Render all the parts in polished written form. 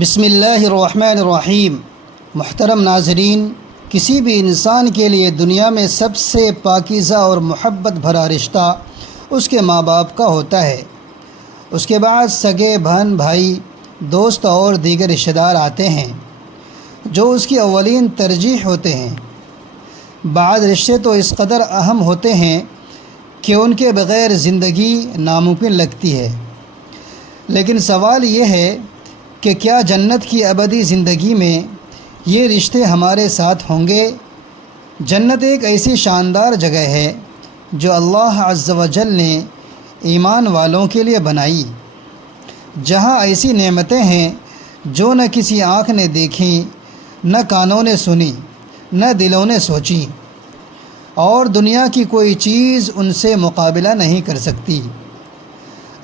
بسم اللہ الرحمن الرحیم۔ محترم ناظرین، کسی بھی انسان کے لیے دنیا میں سب سے پاکیزہ اور محبت بھرا رشتہ اس کے ماں باپ کا ہوتا ہے۔ اس کے بعد سگے بہن بھائی، دوست اور دیگر رشتہ دار آتے ہیں جو اس کی اولین ترجیح ہوتے ہیں۔ بعض رشتے تو اس قدر اہم ہوتے ہیں کہ ان کے بغیر زندگی ناممکن لگتی ہے۔ لیکن سوال یہ ہے کہ کیا جنت کی ابدی زندگی میں یہ رشتے ہمارے ساتھ ہوں گے؟ جنت ایک ایسی شاندار جگہ ہے جو اللہ عز و جل نے ایمان والوں کے لیے بنائی، جہاں ایسی نعمتیں ہیں جو نہ کسی آنکھ نے دیکھیں، نہ کانوں نے سنی، نہ دلوں نے سوچی، اور دنیا کی کوئی چیز ان سے مقابلہ نہیں کر سکتی۔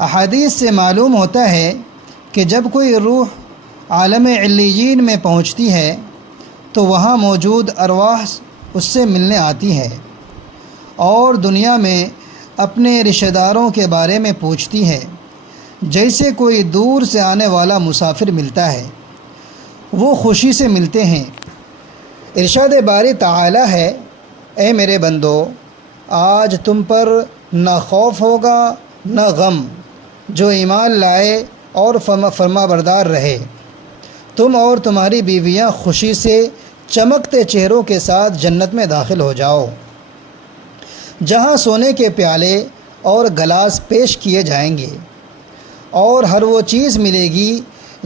احادیث سے معلوم ہوتا ہے کہ جب کوئی روح عالم علیین میں پہنچتی ہے تو وہاں موجود ارواح اس سے ملنے آتی ہے اور دنیا میں اپنے رشتہ داروں کے بارے میں پوچھتی ہے، جیسے کوئی دور سے آنے والا مسافر ملتا ہے۔ وہ خوشی سے ملتے ہیں۔ ارشاد باری تعالی ہے، اے میرے بندو، آج تم پر نہ خوف ہوگا نہ غم، جو ایمان لائے اور فرما بردار رہے۔ تم اور تمہاری بیویاں خوشی سے چمکتے چہروں کے ساتھ جنت میں داخل ہو جاؤ، جہاں سونے کے پیالے اور گلاس پیش کیے جائیں گے، اور ہر وہ چیز ملے گی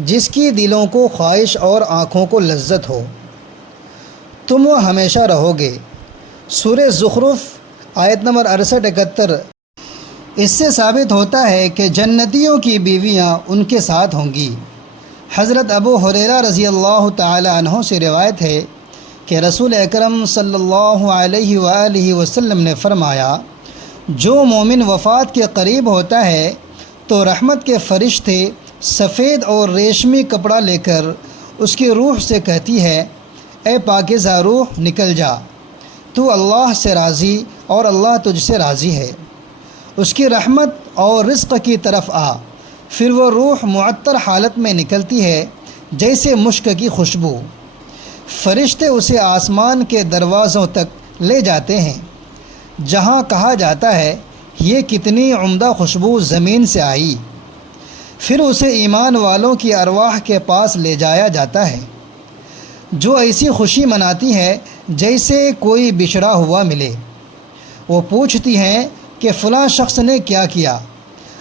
جس کی دلوں کو خواہش اور آنکھوں کو لذت ہو۔ تم وہ ہمیشہ رہو گے۔ سورہ زخرف آیت نمبر 68-71۔ اس سے ثابت ہوتا ہے کہ جنتیوں کی بیویاں ان کے ساتھ ہوں گی۔ حضرت ابو ہریرہ رضی اللہ تعالی عنہ سے روایت ہے کہ رسول اکرم صلی اللہ علیہ وآلہ وسلم نے فرمایا، جو مومن وفات کے قریب ہوتا ہے تو رحمت کے فرشتے سفید اور ریشمی کپڑا لے کر اس کی روح سے کہتی ہے، اے پاکیزہ روح، نکل جا، تو اللہ سے راضی اور اللہ تجھ سے راضی ہے، اس کی رحمت اور رزق کی طرف آ۔ پھر وہ روح معطر حالت میں نکلتی ہے جیسے مشک کی خوشبو۔ فرشتے اسے آسمان کے دروازوں تک لے جاتے ہیں، جہاں کہا جاتا ہے، یہ کتنی عمدہ خوشبو زمین سے آئی۔ پھر اسے ایمان والوں کی ارواح کے پاس لے جایا جاتا ہے، جو ایسی خوشی مناتی ہے جیسے کوئی بچھڑا ہوا ملے۔ وہ پوچھتی ہیں کہ فلاں شخص نے کیا کیا؟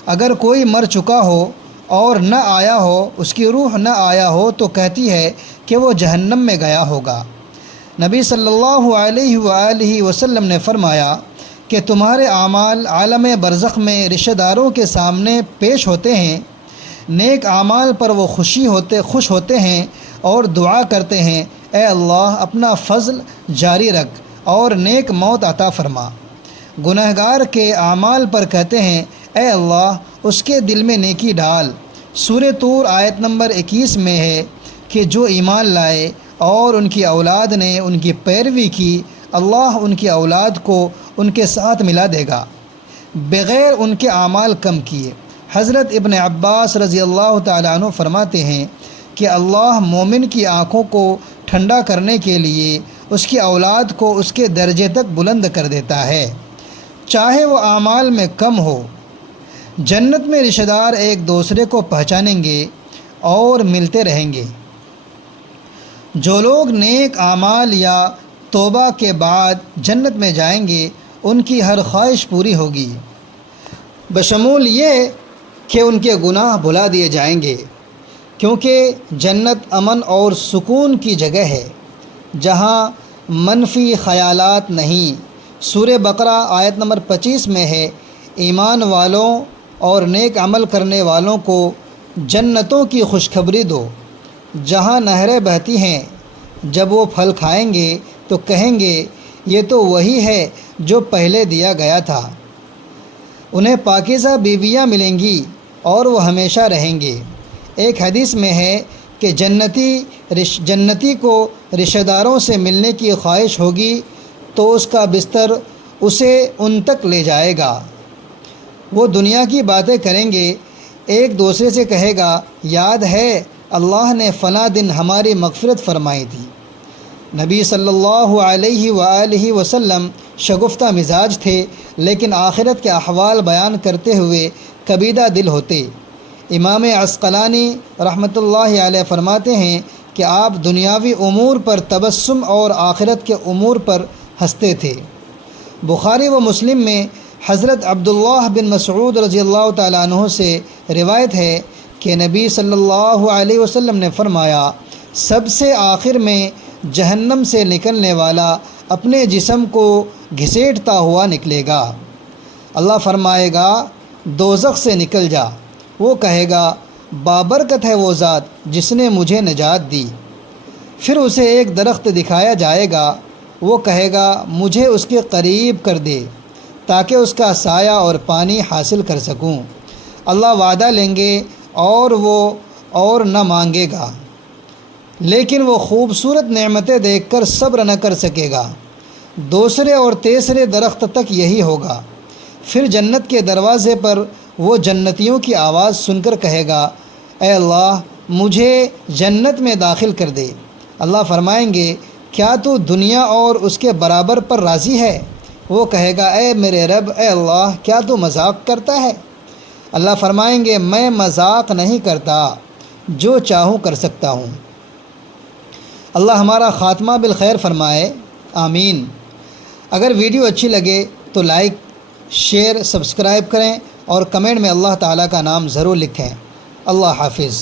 اگر کوئی مر چکا ہو اور نہ آیا ہو، اس کی روح نہ آیا ہو، تو کہتی ہے کہ وہ جہنم میں گیا ہوگا۔ نبی صلی اللہ علیہ وآلہ وسلم نے فرمایا کہ تمہارے اعمال عالم برزخ میں رشتہ داروں کے سامنے پیش ہوتے ہیں۔ نیک اعمال پر وہ خوش ہوتے ہیں اور دعا کرتے ہیں، اے اللہ اپنا فضل جاری رکھ اور نیک موت عطا فرما۔ گنہگار کے اعمال پر کہتے ہیں، اے اللہ اس کے دل میں نیکی ڈال۔ سورہ طور آیت نمبر 21 میں ہے کہ جو ایمان لائے اور ان کی اولاد نے ان کی پیروی کی، اللہ ان کی اولاد کو ان کے ساتھ ملا دے گا بغیر ان کے اعمال کم کیے۔ حضرت ابن عباس رضی اللہ تعالیٰ عنہ فرماتے ہیں کہ اللہ مومن کی آنکھوں کو ٹھنڈا کرنے کے لیے اس کی اولاد کو اس کے درجے تک بلند کر دیتا ہے، چاہے وہ اعمال میں کم ہو۔ جنت میں رشتہ دار ایک دوسرے کو پہچانیں گے اور ملتے رہیں گے۔ جو لوگ نیک اعمال یا توبہ کے بعد جنت میں جائیں گے، ان کی ہر خواہش پوری ہوگی، بشمول یہ کہ ان کے گناہ بھلا دیے جائیں گے، کیونکہ جنت امن اور سکون کی جگہ ہے جہاں منفی خیالات نہیں۔ سورہ بقرہ آیت نمبر 25 میں ہے، ایمان والوں اور نیک عمل کرنے والوں کو جنتوں کی خوشخبری دو، جہاں نہریں بہتی ہیں، جب وہ پھل کھائیں گے تو کہیں گے، یہ تو وہی ہے جو پہلے دیا گیا تھا۔ انہیں پاکیزہ بیویاں ملیں گی اور وہ ہمیشہ رہیں گے۔ ایک حدیث میں ہے کہ جنتی کو رشتہ داروں سے ملنے کی خواہش ہوگی تو اس کا بستر اسے ان تک لے جائے گا۔ وہ دنیا کی باتیں کریں گے، ایک دوسرے سے کہے گا، یاد ہے اللہ نے فلاں دن ہماری مغفرت فرمائی تھی۔ نبی صلی اللہ علیہ وآلہ وسلم شگفتہ مزاج تھے، لیکن آخرت کے احوال بیان کرتے ہوئے کبیدہ دل ہوتے۔ امام عسقلانی رحمۃ اللہ علیہ فرماتے ہیں کہ آپ دنیاوی امور پر تبسم اور آخرت کے امور پر ہنستے تھے۔ بخاری و مسلم میں حضرت عبداللہ بن مسعود رضی اللہ تعالیٰ عنہ سے روایت ہے کہ نبی صلی اللہ علیہ وسلم نے فرمایا، سب سے آخر میں جہنم سے نکلنے والا اپنے جسم کو گھسیٹتا ہوا نکلے گا۔ اللہ فرمائے گا، دوزخ سے نکل جا۔ وہ کہے گا، بابرکت ہے وہ ذات جس نے مجھے نجات دی۔ پھر اسے ایک درخت دکھایا جائے گا، وہ کہے گا، مجھے اس کے قریب کر دے تاکہ اس کا سایہ اور پانی حاصل کر سکوں۔ اللہ وعدہ لیں گے اور وہ اور نہ مانگے گا، لیکن وہ خوبصورت نعمتیں دیکھ کر صبر نہ کر سکے گا۔ دوسرے اور تیسرے درخت تک یہی ہوگا۔ پھر جنت کے دروازے پر وہ جنتیوں کی آواز سن کر کہے گا، اے اللہ مجھے جنت میں داخل کر دے۔ اللہ فرمائیں گے، کیا تو دنیا اور اس کے برابر پر راضی ہے؟ وہ کہے گا، اے میرے رب، اے اللہ کیا تو مذاق کرتا ہے؟ اللہ فرمائیں گے، میں مذاق نہیں کرتا، جو چاہوں کر سکتا ہوں۔ اللہ ہمارا خاتمہ بالخیر فرمائے، آمین۔ اگر ویڈیو اچھی لگے تو لائک، شیئر، سبسکرائب کریں اور کمنٹ میں اللہ تعالیٰ کا نام ضرور لکھیں۔ اللہ حافظ۔